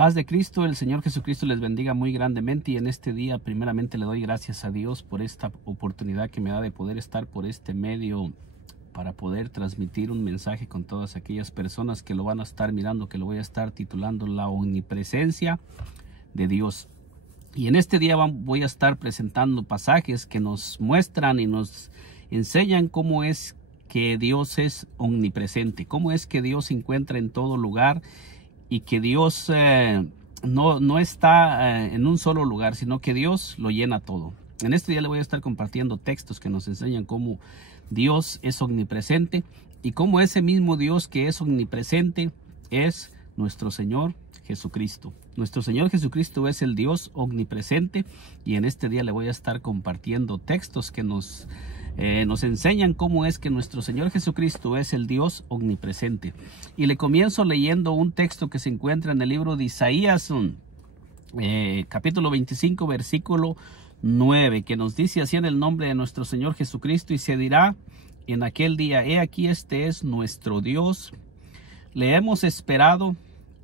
Paz de Cristo, el Señor Jesucristo les bendiga muy grandemente y en este día primeramente le doy gracias a Dios por esta oportunidad que me da de poder estar por este medio para poder transmitir un mensaje con todas aquellas personas que lo van a estar mirando, que lo voy a estar titulando La Omnipresencia de Dios. Y en este día voy a estar presentando pasajes que nos muestran y nos enseñan cómo es que Dios es omnipresente, cómo es que Dios se encuentra en todo lugar y que Dios no está en un solo lugar, sino que Dios lo llena todo. En este día le voy a estar compartiendo textos que nos enseñan cómo Dios es omnipresente y cómo ese mismo Dios que es omnipresente es nuestro Señor Jesucristo. Nuestro Señor Jesucristo es el Dios omnipresente y en este día le voy a estar compartiendo textos que nos enseñan cómo es que nuestro Señor Jesucristo es el Dios omnipresente. Y le comienzo leyendo un texto que se encuentra en el libro de Isaías, capítulo 25, versículo 9, que nos dice así en el nombre de nuestro Señor Jesucristo: y se dirá en aquel día, he aquí este es nuestro Dios, le hemos esperado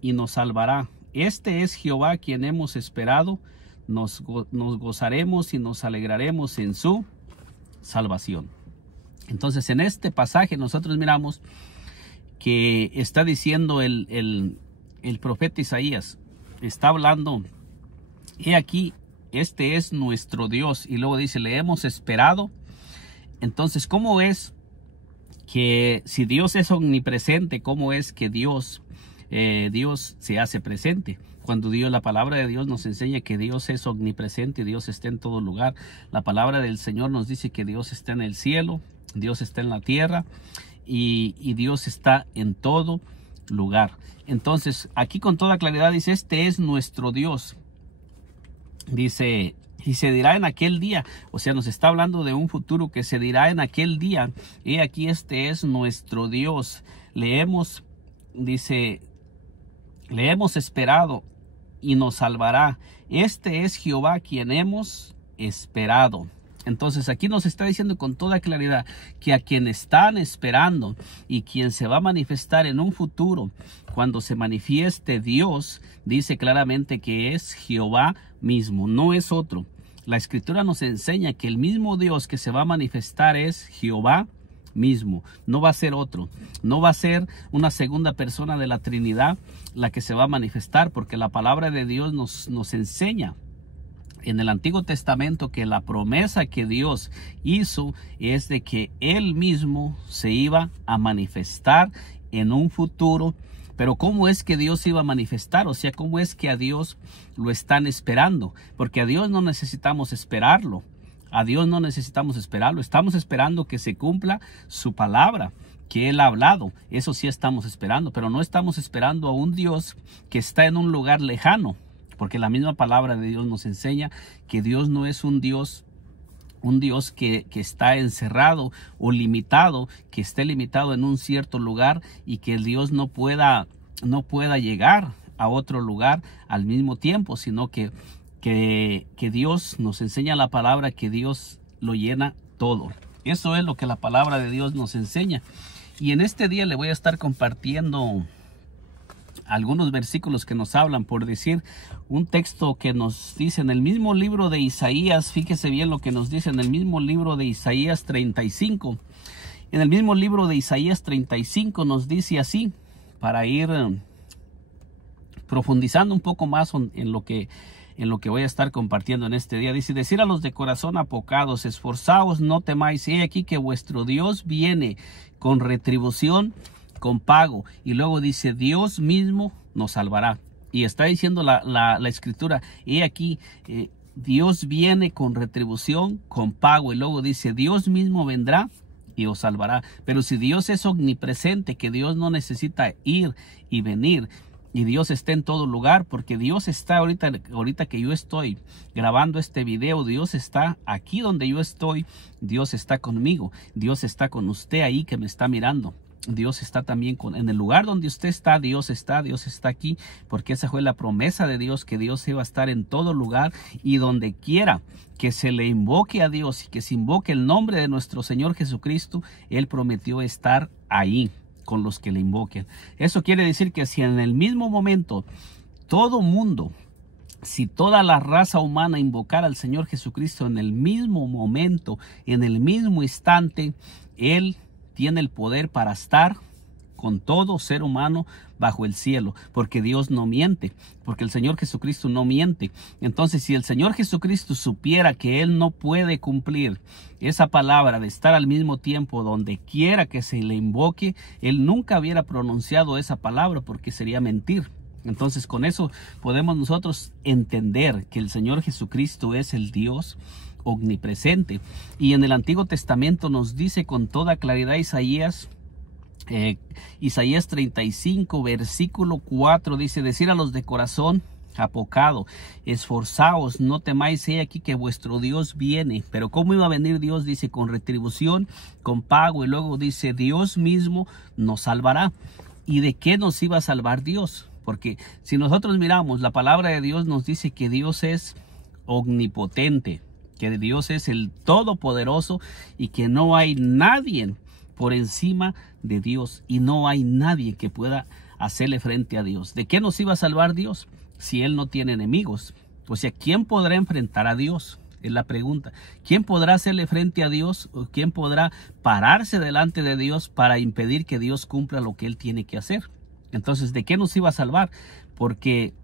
y nos salvará. Este es Jehová quien hemos esperado, nos gozaremos y nos alegraremos en su salvación. Entonces en este pasaje nosotros miramos que está diciendo el profeta Isaías, está hablando, he aquí este es nuestro Dios, y luego dice, le hemos esperado. Entonces, ¿cómo es que si Dios es omnipresente, cómo es que Dios se hace presente? Cuando la palabra de Dios nos enseña que Dios es omnipresente, Dios está en todo lugar. La palabra del Señor nos dice que Dios está en el cielo, Dios está en la tierra y Dios está en todo lugar. Entonces, aquí con toda claridad dice, este es nuestro Dios. Dice, y se dirá en aquel día, o sea, nos está hablando de un futuro que se dirá en aquel día, y aquí este es nuestro Dios. Le hemos esperado y nos salvará. Este es Jehová quien hemos esperado. Entonces aquí nos está diciendo con toda claridad que a quien están esperando y quien se va a manifestar en un futuro, cuando se manifieste Dios, dice claramente que es Jehová mismo, no es otro. La Escritura nos enseña que el mismo Dios que se va a manifestar es Jehová mismo, no va a ser otro, no va a ser una segunda persona de la Trinidad la que se va a manifestar, porque la palabra de Dios nos enseña en el Antiguo Testamento que la promesa que Dios hizo es de que Él mismo se iba a manifestar en un futuro. Pero ¿cómo es que Dios se iba a manifestar? O sea, ¿cómo es que a Dios lo están esperando? Porque a Dios no necesitamos esperarlo. A Dios no necesitamos esperarlo. Estamos esperando que se cumpla su palabra que Él ha hablado. Eso sí estamos esperando, pero no estamos esperando a un Dios que está en un lugar lejano. Porque la misma palabra de Dios nos enseña que Dios no es un Dios que está encerrado o limitado, que esté limitado en un cierto lugar y que el Dios no pueda llegar a otro lugar al mismo tiempo, sino que Dios nos enseña la palabra, que Dios lo llena todo. Eso es lo que la palabra de Dios nos enseña. Y en este día le voy a estar compartiendo algunos versículos que nos hablan, por decir un texto que nos dice en el mismo libro de Isaías. Fíjese bien lo que nos dice en el mismo libro de Isaías 35. En el mismo libro de Isaías 35 nos dice así, para ir profundizando un poco más en lo que voy a estar compartiendo en este día. Dice, decir a los de corazón apocados, esforzaos, no temáis, he aquí que vuestro Dios viene con retribución, con pago. Y luego dice, Dios mismo nos salvará. Y está diciendo la Escritura, he aquí, Dios viene con retribución, con pago. Y luego dice, Dios mismo vendrá y os salvará. Pero si Dios es omnipresente, que Dios no necesita ir y venir, y Dios está en todo lugar, porque Dios está ahorita que yo estoy grabando este video, Dios está aquí donde yo estoy, Dios está conmigo, Dios está con usted ahí que me está mirando. Dios está también en el lugar donde usted está, Dios está aquí, porque esa fue la promesa de Dios, que Dios iba a estar en todo lugar y donde quiera que se le invoque a Dios y que se invoque el nombre de nuestro Señor Jesucristo, Él prometió estar ahí con los que le invoquen. Eso quiere decir que si en el mismo momento todo mundo, si toda la raza humana invocara al Señor Jesucristo en el mismo momento, en el mismo instante, Él tiene el poder para estar con todo ser humano bajo el cielo, porque Dios no miente, porque el Señor Jesucristo no miente. Entonces, si el Señor Jesucristo supiera que Él no puede cumplir esa palabra de estar al mismo tiempo donde quiera que se le invoque, Él nunca hubiera pronunciado esa palabra, porque sería mentir. Entonces, con eso podemos nosotros entender que el Señor Jesucristo es el Dios omnipresente. Y en el Antiguo Testamento nos dice con toda claridad Isaías 35, versículo 4, dice: decir a los de corazón apocado, esforzaos, no temáis, he aquí que vuestro Dios viene. Pero ¿cómo iba a venir Dios? Dice, con retribución, con pago. Y luego dice, Dios mismo nos salvará. ¿Y de qué nos iba a salvar Dios? Porque si nosotros miramos, la palabra de Dios nos dice que Dios es omnipotente, que Dios es el Todopoderoso y que no hay nadie por encima de Dios y no hay nadie que pueda hacerle frente a Dios. ¿De qué nos iba a salvar Dios si Él no tiene enemigos? O sea, ¿quién podrá enfrentar a Dios? Es la pregunta. ¿Quién podrá hacerle frente a Dios? ¿O quién podrá pararse delante de Dios para impedir que Dios cumpla lo que Él tiene que hacer? Entonces, ¿de qué nos iba a salvar? Porque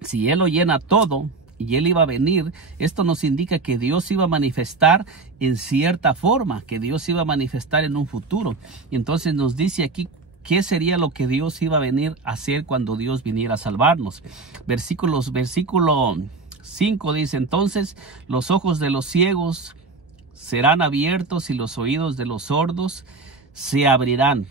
si Él lo llena todo y Él iba a venir, esto nos indica que Dios iba a manifestar en cierta forma, que Dios iba a manifestar en un futuro. Y entonces nos dice aquí qué sería lo que Dios iba a venir a hacer cuando Dios viniera a salvarnos. Versículo 5 dice: entonces los ojos de los ciegos serán abiertos y los oídos de los sordos se abrirán.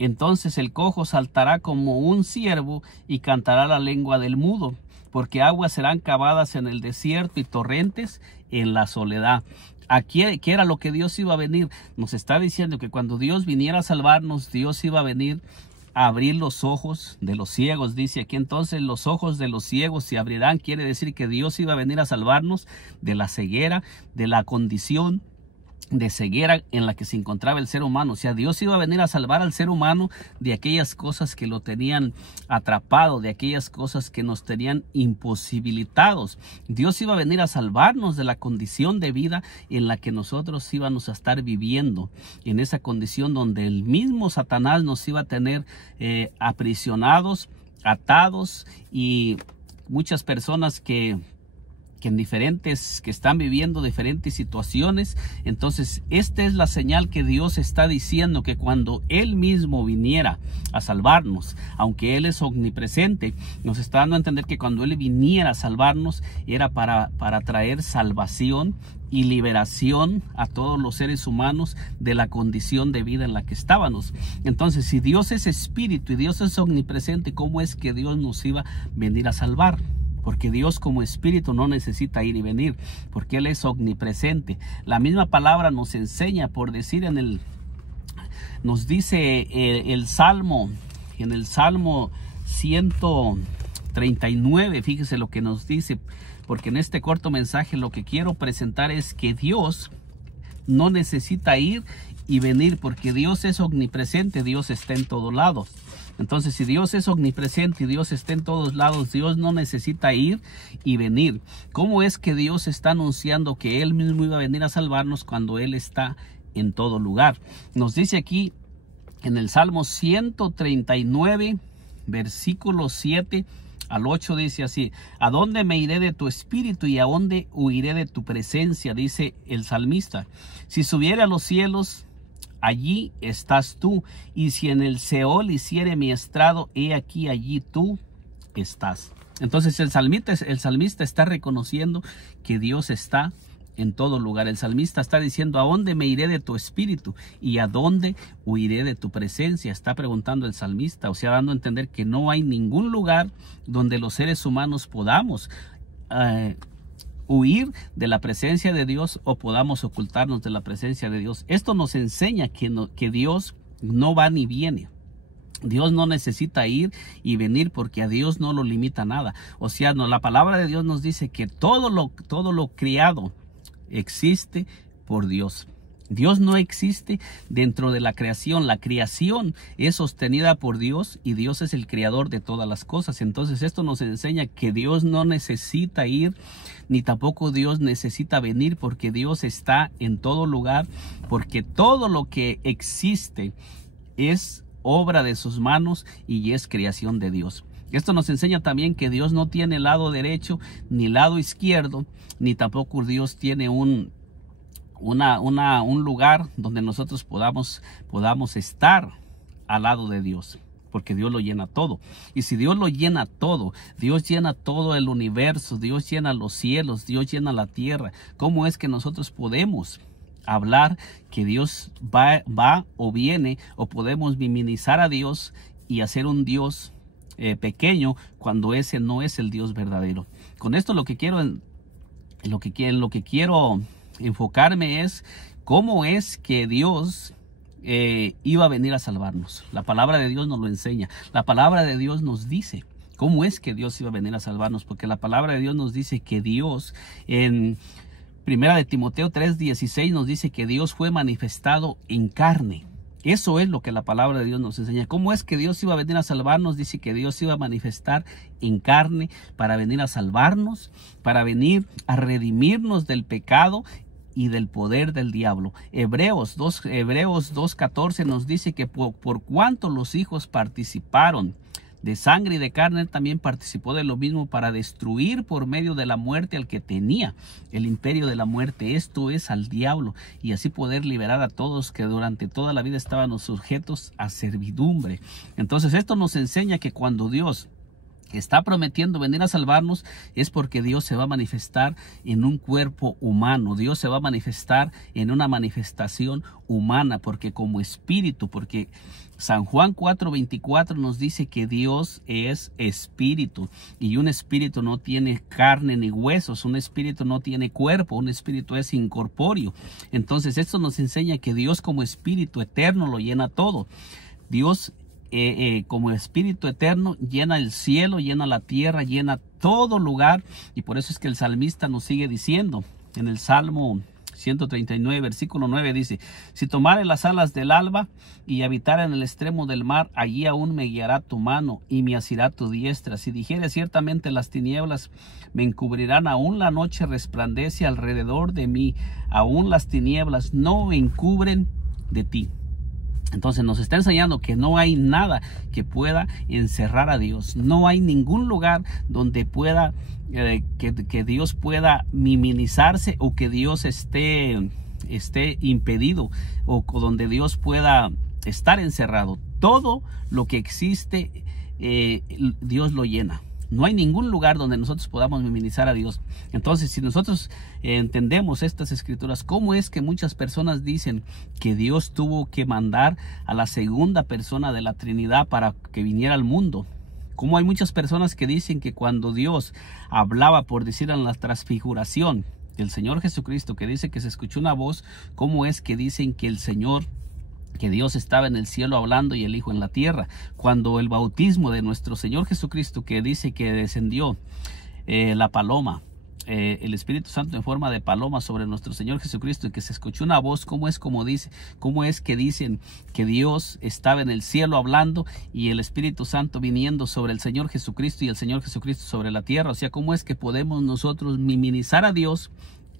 Entonces el cojo saltará como un ciervo y cantará la lengua del mudo, porque aguas serán cavadas en el desierto y torrentes en la soledad. Aquí, ¿qué era lo que Dios iba a venir? Nos está diciendo que cuando Dios viniera a salvarnos, Dios iba a venir a abrir los ojos de los ciegos. Dice aquí, entonces los ojos de los ciegos se abrirán. Quiere decir que Dios iba a venir a salvarnos de la ceguera, de la condición de ceguera en la que se encontraba el ser humano. O sea, Dios iba a venir a salvar al ser humano de aquellas cosas que lo tenían atrapado, de aquellas cosas que nos tenían imposibilitados. Dios iba a venir a salvarnos de la condición de vida en la que nosotros íbamos a estar viviendo, en esa condición donde el mismo Satanás nos iba a tener aprisionados, atados, y muchas personas que están viviendo diferentes situaciones. Entonces, esta es la señal que Dios está diciendo, que cuando Él mismo viniera a salvarnos, aunque Él es omnipresente, nos está dando a entender que cuando Él viniera a salvarnos era para traer salvación y liberación a todos los seres humanos de la condición de vida en la que estábamos. Entonces, si Dios es espíritu y Dios es omnipresente, ¿cómo es que Dios nos iba a venir a salvar? Porque Dios como espíritu no necesita ir y venir, porque Él es omnipresente. La misma palabra nos enseña, por decir, nos dice el Salmo, en el Salmo 139, fíjese lo que nos dice, porque en este corto mensaje lo que quiero presentar es que Dios no necesita ir y venir, porque Dios es omnipresente, Dios está en todos lados. Entonces, si Dios es omnipresente y Dios está en todos lados, Dios no necesita ir y venir. ¿Cómo es que Dios está anunciando que Él mismo iba a venir a salvarnos cuando Él está en todo lugar? Nos dice aquí en el Salmo 139, versículo 7 al 8, dice así: ¿a dónde me iré de tu espíritu y a dónde huiré de tu presencia? Dice el salmista. Si subiera a los cielos, allí estás tú, y si en el Seol hiciere mi estrado, he aquí allí tú estás. Entonces el salmista está reconociendo que Dios está en todo lugar. El salmista está diciendo: ¿a dónde me iré de tu espíritu y a dónde huiré de tu presencia? Está preguntando el salmista, o sea, dando a entender que no hay ningún lugar donde los seres humanos podamos huir de la presencia de Dios o podamos ocultarnos de la presencia de Dios. Esto nos enseña que Dios no va ni viene. Dios no necesita ir y venir, porque a Dios no lo limita nada. O sea, la palabra de Dios nos dice que todo lo creado existe por Dios. Dios no existe dentro de la creación. La creación es sostenida por Dios y Dios es el creador de todas las cosas. Entonces esto nos enseña que Dios no necesita ir, ni tampoco Dios necesita venir, porque Dios está en todo lugar, porque todo lo que existe es obra de sus manos y es creación de Dios. Esto nos enseña también que Dios no tiene lado derecho ni lado izquierdo, ni tampoco Dios tiene un lugar donde nosotros podamos estar al lado de Dios, porque Dios lo llena todo. Y si Dios lo llena todo, Dios llena todo el universo, Dios llena los cielos, Dios llena la tierra, ¿cómo es que nosotros podemos hablar que Dios va o viene, o podemos minimizar a Dios y hacer un Dios pequeño cuando ese no es el Dios verdadero? Con esto lo que quiero enfocarme es cómo es que Dios iba a venir a salvarnos. La palabra de Dios nos lo enseña. La palabra de Dios nos dice cómo es que Dios iba a venir a salvarnos, porque la palabra de Dios nos dice que Dios, en Primera de Timoteo 3:16, nos dice que Dios fue manifestado en carne. Eso es lo que la palabra de Dios nos enseña. ¿Cómo es que Dios iba a venir a salvarnos? Dice que Dios iba a manifestar en carne para venir a salvarnos, para venir a redimirnos del pecado y del poder del diablo. Hebreos 2:14 nos dice que por cuanto los hijos participaron de sangre y de carne, él también participó de lo mismo para destruir por medio de la muerte al que tenía el imperio de la muerte, esto es, al diablo, y así poder liberar a todos que durante toda la vida estaban sujetos a servidumbre. Entonces esto nos enseña que cuando Dios está prometiendo venir a salvarnos, es porque Dios se va a manifestar en un cuerpo humano. Dios se va a manifestar en una manifestación humana, porque como espíritu, porque San Juan 4:24 nos dice que Dios es espíritu, y un espíritu no tiene carne ni huesos, un espíritu no tiene cuerpo, un espíritu es incorpóreo. Entonces esto nos enseña que Dios como espíritu eterno lo llena todo. Dios como espíritu eterno llena el cielo, llena la tierra, llena todo lugar, y por eso es que el salmista nos sigue diciendo en el Salmo 139, versículo 9, dice: si tomare las alas del alba y habitare en el extremo del mar, allí aún me guiará tu mano y me asirá tu diestra. Si dijere ciertamente las tinieblas me encubrirán, aún la noche resplandece alrededor de mí, aún las tinieblas no me encubren de ti. Entonces nos está enseñando que no hay nada que pueda encerrar a Dios. No hay ningún lugar donde pueda que Dios pueda minimizarse, o que Dios esté impedido, o donde Dios pueda estar encerrado. Todo lo que existe, Dios lo llena. No hay ningún lugar donde nosotros podamos minimizar a Dios. Entonces, si nosotros entendemos estas escrituras, ¿cómo es que muchas personas dicen que Dios tuvo que mandar a la segunda persona de la Trinidad para que viniera al mundo? ¿Cómo hay muchas personas que dicen que cuando Dios hablaba, por decir, en la transfiguración del Señor Jesucristo, que dice que se escuchó una voz, cómo es que dicen que que Dios estaba en el cielo hablando y el Hijo en la tierra? Cuando el bautismo de nuestro Señor Jesucristo, que dice que descendió la paloma, el Espíritu Santo en forma de paloma sobre nuestro Señor Jesucristo, y que se escuchó una voz, cómo es que dicen que Dios estaba en el cielo hablando y el Espíritu Santo viniendo sobre el Señor Jesucristo y el Señor Jesucristo sobre la tierra? O sea, ¿cómo es que podemos nosotros minimizar a Dios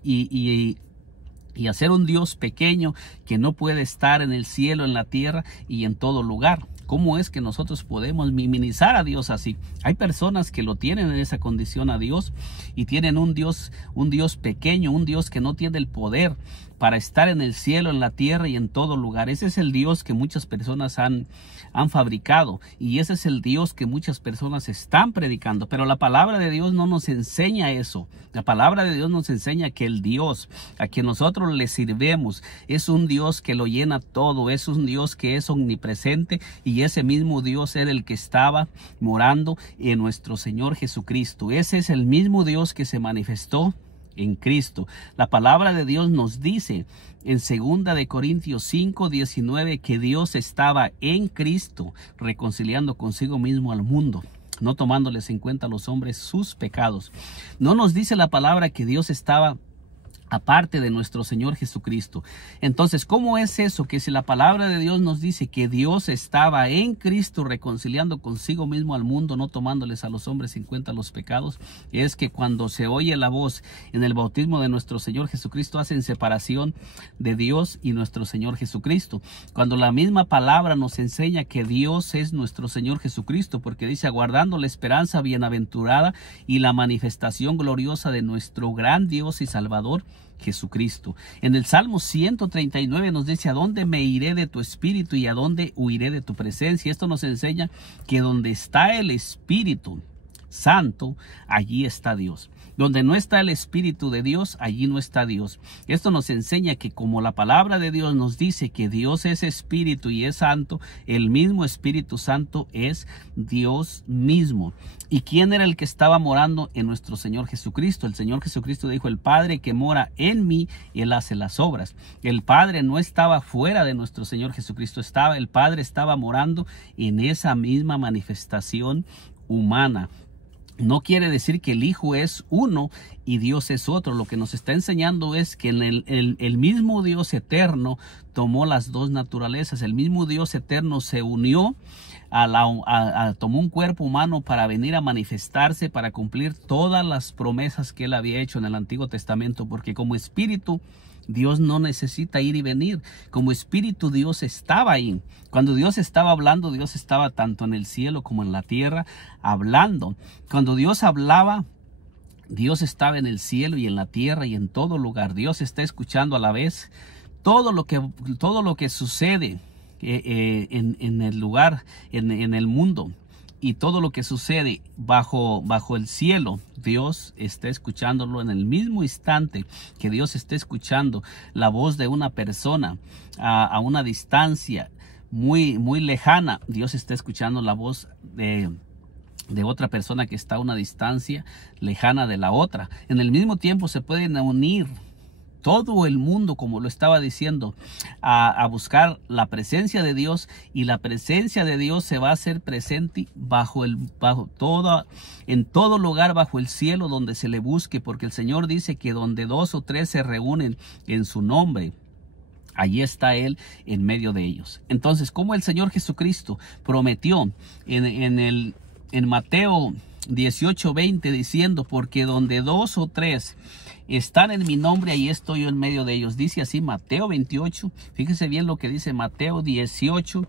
y hacer un Dios pequeño que no puede estar en el cielo, en la tierra y en todo lugar? ¿Cómo es que nosotros podemos minimizar a Dios así? Hay personas que lo tienen en esa condición a Dios, y tienen un Dios pequeño, un Dios que no tiene el poder para estar en el cielo, en la tierra y en todo lugar. Ese es el Dios que muchas personas han fabricado, y ese es el Dios que muchas personas están predicando. Pero la palabra de Dios no nos enseña eso. La palabra de Dios nos enseña que el Dios a quien nosotros le sirvemos es un Dios que lo llena todo, es un Dios que es omnipresente, y ese mismo Dios era el que estaba morando en nuestro Señor Jesucristo. Ese es el mismo Dios que se manifestó en Cristo. La palabra de Dios nos dice en 2 de Corintios 5:19 que Dios estaba en Cristo reconciliando consigo mismo al mundo, no tomándoles en cuenta a los hombres sus pecados. No nos dice la palabra que Dios estaba aparte de nuestro Señor Jesucristo. Entonces, ¿cómo es eso? Que si la palabra de Dios nos dice que Dios estaba en Cristo reconciliando consigo mismo al mundo, no tomándoles a los hombres en cuenta los pecados, es que cuando se oye la voz en el bautismo de nuestro Señor Jesucristo, hacen separación de Dios y nuestro Señor Jesucristo. Cuando la misma palabra nos enseña que Dios es nuestro Señor Jesucristo, porque dice, aguardando la esperanza bienaventurada y la manifestación gloriosa de nuestro gran Dios y Salvador, Jesucristo. En el Salmo 139 nos dice, ¿a dónde me iré de tu espíritu y a dónde huiré de tu presencia? Esto nos enseña que donde está el Espíritu Santo, allí está Dios. Donde no está el Espíritu de Dios, allí no está Dios. Esto nos enseña que como la palabra de Dios nos dice que Dios es Espíritu y es Santo, el mismo Espíritu Santo es Dios mismo. ¿Y quién era el que estaba morando en nuestro Señor Jesucristo? El Señor Jesucristo dijo, el Padre que mora en mí, Él hace las obras. El Padre no estaba fuera de nuestro Señor Jesucristo, el Padre estaba morando en esa misma manifestación humana. No quiere decir que el Hijo es uno y Dios es otro. Lo que nos está enseñando es que el mismo Dios eterno tomó las dos naturalezas. El mismo Dios eterno se unió, tomó un cuerpo humano para venir a manifestarse, para cumplir todas las promesas que Él había hecho en el Antiguo Testamento. Porque como Espíritu, Dios no necesita ir y venir. Como Espíritu, Dios estaba ahí. Cuando Dios estaba hablando, Dios estaba tanto en el cielo como en la tierra hablando. Cuando Dios hablaba, Dios estaba en el cielo y en la tierra y en todo lugar. Dios está escuchando a la vez todo lo que sucede en el lugar, en el mundo. Y todo lo que sucede bajo el cielo, Dios está escuchándolo en el mismo instante que Dios está escuchando la voz de una persona a una distancia muy lejana. Dios está escuchando la voz de otra persona que está a una distancia lejana de la otra. En el mismo tiempo se pueden unir todo el mundo, como lo estaba diciendo, a buscar la presencia de Dios, y la presencia de Dios se va a hacer presente en todo lugar bajo el cielo donde se le busque, porque el Señor dice que donde 2 o 3 se reúnen en su nombre, allí está Él en medio de ellos. Entonces, como el Señor Jesucristo prometió en Mateo 18:20, diciendo, porque donde 2 o 3 están en mi nombre, ahí estoy yo en medio de ellos. Dice así Mateo 28, fíjese bien lo que dice Mateo 18,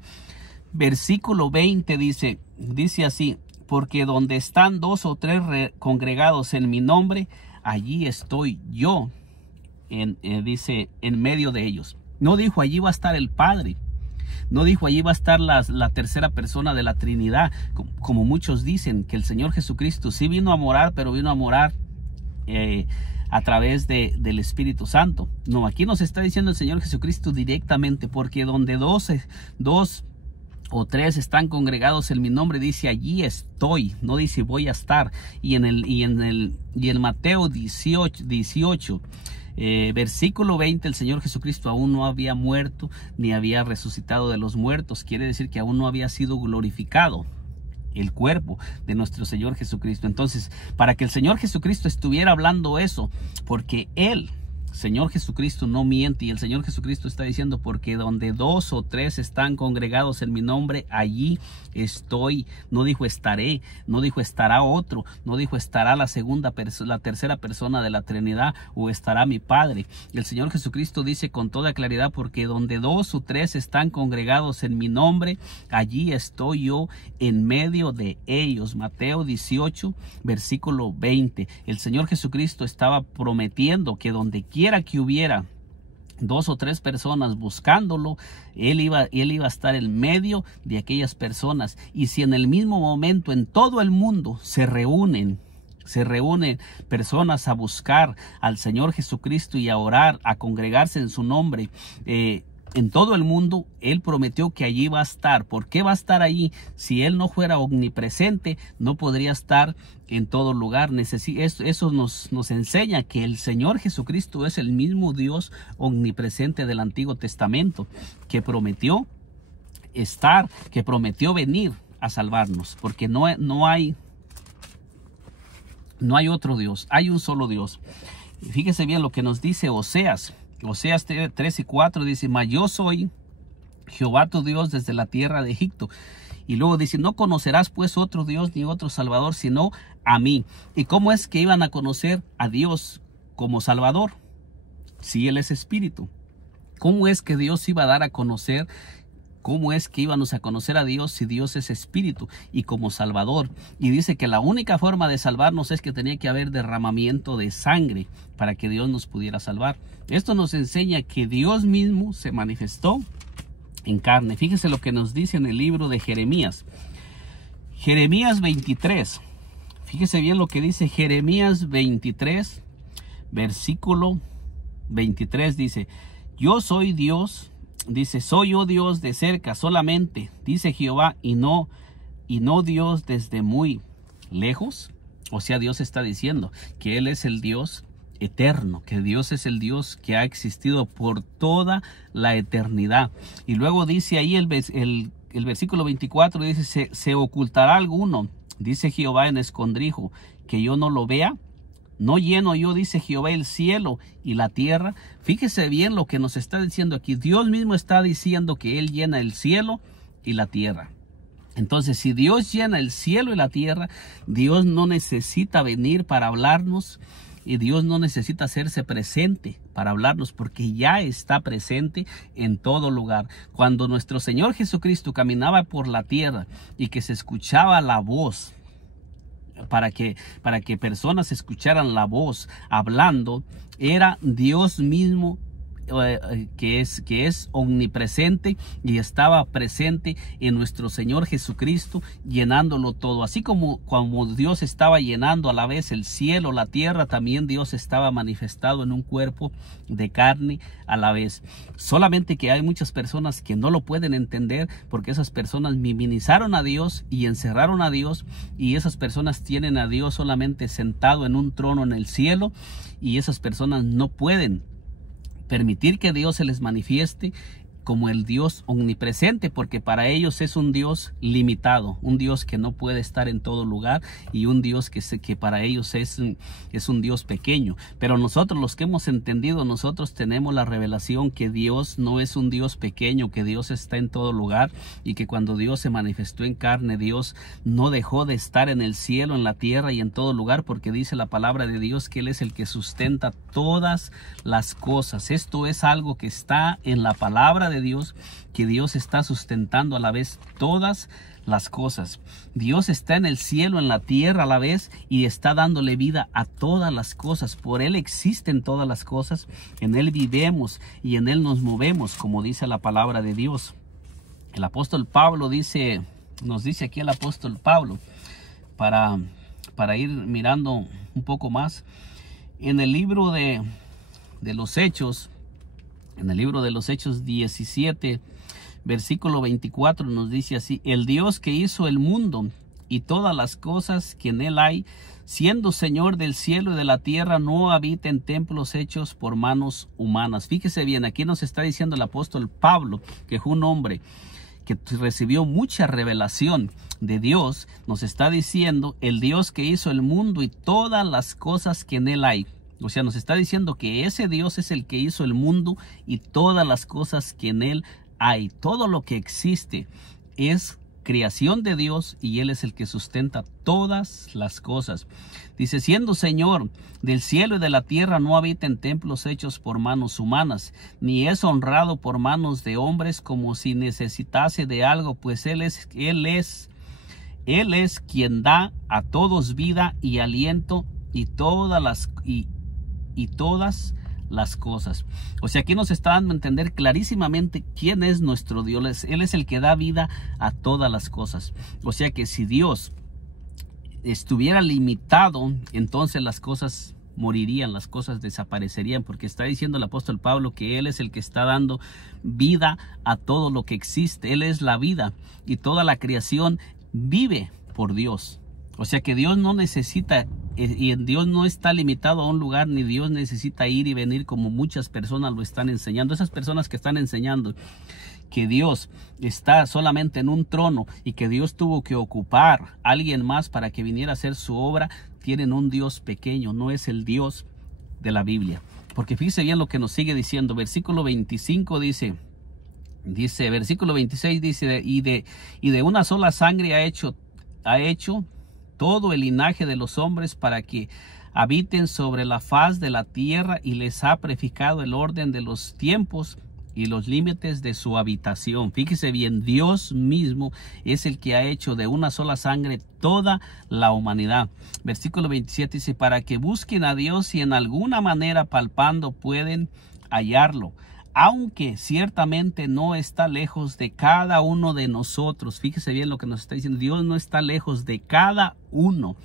versículo 20, dice así, porque donde están 2 o 3 congregados en mi nombre, allí estoy yo, dice, en medio de ellos. No dijo allí va a estar el Padre. No dijo allí va a estar la tercera persona de la Trinidad, como muchos dicen, que el Señor Jesucristo sí vino a morar, pero vino a morar a través del Espíritu Santo. No, aquí nos está diciendo el Señor Jesucristo directamente, porque donde 2 o 3 están congregados en mi nombre, dice allí estoy, no dice voy a estar. Y en Mateo 18, versículo 20, el Señor Jesucristo aún no había muerto ni había resucitado de los muertos. Quiere decir que aún no había sido glorificado el cuerpo de nuestro Señor Jesucristo. Entonces, para que el Señor Jesucristo estuviera hablando eso, porque Él, Señor Jesucristo, no miente, y el Señor Jesucristo está diciendo, porque donde 2 o 3 están congregados en mi nombre, allí estoy. No dijo estaré, no dijo estará otro, no dijo estará la tercera persona de la Trinidad, o estará mi Padre. El Señor Jesucristo dice con toda claridad, porque donde 2 o 3 están congregados en mi nombre, allí estoy yo en medio de ellos. Mateo 18, versículo 20. El Señor Jesucristo estaba prometiendo que donde quiera que hubiera 2 o 3 personas buscándolo, él iba a estar en medio de aquellas personas. Y si en el mismo momento en todo el mundo se reúnen personas a buscar al Señor Jesucristo y a orar, a congregarse en su nombre, en todo el mundo, Él prometió que allí va a estar. ¿Por qué va a estar allí? Si Él no fuera omnipresente, no podría estar en todo lugar. Eso nos enseña que el Señor Jesucristo es el mismo Dios omnipresente del Antiguo Testamento, que prometió estar, que prometió venir a salvarnos, porque no hay otro Dios, hay un solo Dios. Fíjese bien lo que nos dice Oseas. Oseas 3:4 dice: mas yo soy Jehová tu Dios desde la tierra de Egipto. Y luego dice: no conocerás pues otro Dios ni otro Salvador sino a mí. ¿Y cómo es que iban a conocer a Dios como Salvador si Él es Espíritu? ¿Cómo es que Dios iba a dar a conocer? ¿Cómo es que íbamos a conocer a Dios si Dios es Espíritu y como Salvador? Y dice que la única forma de salvarnos es que tenía que haber derramamiento de sangre para que Dios nos pudiera salvar. Esto nos enseña que Dios mismo se manifestó en carne. Fíjese lo que nos dice en el libro de Jeremías. Jeremías 23. Fíjese bien lo que dice Jeremías 23, versículo 23. Dice: yo soy Dios. Dice: soy yo Dios de cerca solamente, dice Jehová, y no Dios desde muy lejos. O sea, Dios está diciendo que Él es el Dios eterno, que Dios es el Dios que ha existido por toda la eternidad. Y luego dice ahí el versículo 24, dice: ¿se ocultará alguno, dice Jehová, en escondrijo, que yo no lo vea? ¿No lleno yo, dice Jehová, el cielo y la tierra? Fíjese bien lo que nos está diciendo aquí. Dios mismo está diciendo que Él llena el cielo y la tierra. Entonces, si Dios llena el cielo y la tierra, Dios no necesita venir para hablarnos, y Dios no necesita hacerse presente para hablarnos, porque ya está presente en todo lugar. Cuando nuestro Señor Jesucristo caminaba por la tierra y que se escuchaba la voz, para que personas escucharan la voz hablando, era Dios mismo, que es omnipresente, y estaba presente en nuestro Señor Jesucristo, llenándolo todo. Así como Dios estaba llenando a la vez el cielo, la tierra, también Dios estaba manifestado en un cuerpo de carne a la vez. Solamente que hay muchas personas que no lo pueden entender, porque esas personas minimizaron a Dios y encerraron a Dios, y esas personas tienen a Dios solamente sentado en un trono en el cielo, y esas personas no pueden permitir que Dios se les manifieste como el Dios omnipresente, porque para ellos es un Dios limitado, un Dios que no puede estar en todo lugar, y un Dios que para ellos es un Dios pequeño. Pero nosotros, los que hemos entendido, nosotros tenemos la revelación que Dios no es un Dios pequeño, que Dios está en todo lugar, y que cuando Dios se manifestó en carne, Dios no dejó de estar en el cielo, en la tierra y en todo lugar, porque dice la palabra de Dios que Él es el que sustenta todas las cosas. Esto es algo que está en la palabra de Dios, que Dios está sustentando a la vez todas las cosas. Dios está en el cielo, en la tierra a la vez, y está dándole vida a todas las cosas. Por Él existen todas las cosas, en Él vivemos y en Él nos movemos, como dice la palabra de Dios. El apóstol Pablo nos dice aquí el apóstol Pablo, para ir mirando un poco más, en el libro de los Hechos. En el libro de los Hechos 17, versículo 24, nos dice así: el Dios que hizo el mundo y todas las cosas que en él hay, siendo Señor del cielo y de la tierra, no habita en templos hechos por manos humanas. Fíjese bien, aquí nos está diciendo el apóstol Pablo, que fue un hombre que recibió mucha revelación de Dios. Nos está diciendo el Dios que hizo el mundo y todas las cosas que en él hay. O sea, nos está diciendo que ese Dios es el que hizo el mundo y todas las cosas que en él hay. Todo lo que existe es creación de Dios, y Él es el que sustenta todas las cosas. Dice: siendo Señor del cielo y de la tierra, no habita en templos hechos por manos humanas, ni es honrado por manos de hombres como si necesitase de algo, pues Él es quien da a todos vida y aliento y todas las cosas. O sea, aquí nos está dando a entender clarísimamente quién es nuestro Dios. Él es el que da vida a todas las cosas. O sea que si Dios estuviera limitado, entonces las cosas morirían, las cosas desaparecerían, porque está diciendo el apóstol Pablo que Él es el que está dando vida a todo lo que existe. Él es la vida, y toda la creación vive por Dios. O sea que Dios no necesita, y Dios no está limitado a un lugar, ni Dios necesita ir y venir como muchas personas lo están enseñando. Esas personas que están enseñando que Dios está solamente en un trono y que Dios tuvo que ocupar a alguien más para que viniera a hacer su obra, tienen un Dios pequeño. No es el Dios de la Biblia. Porque fíjese bien lo que nos sigue diciendo. Versículo 25 dice, versículo 26 dice, y de una sola sangre ha hecho todo el linaje de los hombres para que habiten sobre la faz de la tierra, y les ha prefijado el orden de los tiempos y los límites de su habitación. Fíjese bien, Dios mismo es el que ha hecho de una sola sangre toda la humanidad. Versículo 27 dice, para que busquen a Dios y en alguna manera palpando pueden hallarlo, aunque ciertamente no está lejos de cada uno de nosotros. Fíjese bien lo que nos está diciendo. Dios no está lejos de cada uno.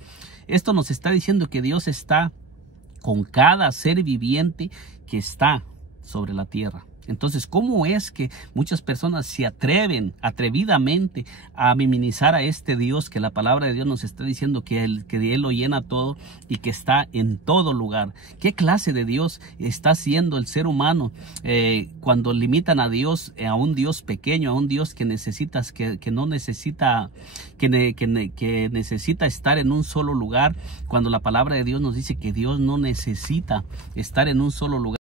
Esto nos está diciendo que Dios está con cada ser viviente que está sobre la tierra. Entonces, ¿cómo es que muchas personas se atreven atrevidamente a minimizar a este Dios que la palabra de Dios nos está diciendo que Él lo llena todo y que está en todo lugar? ¿Qué clase de Dios está siendo el ser humano cuando limitan a Dios, a un Dios pequeño, a un Dios que necesita estar en un solo lugar, cuando la palabra de Dios nos dice que Dios no necesita estar en un solo lugar?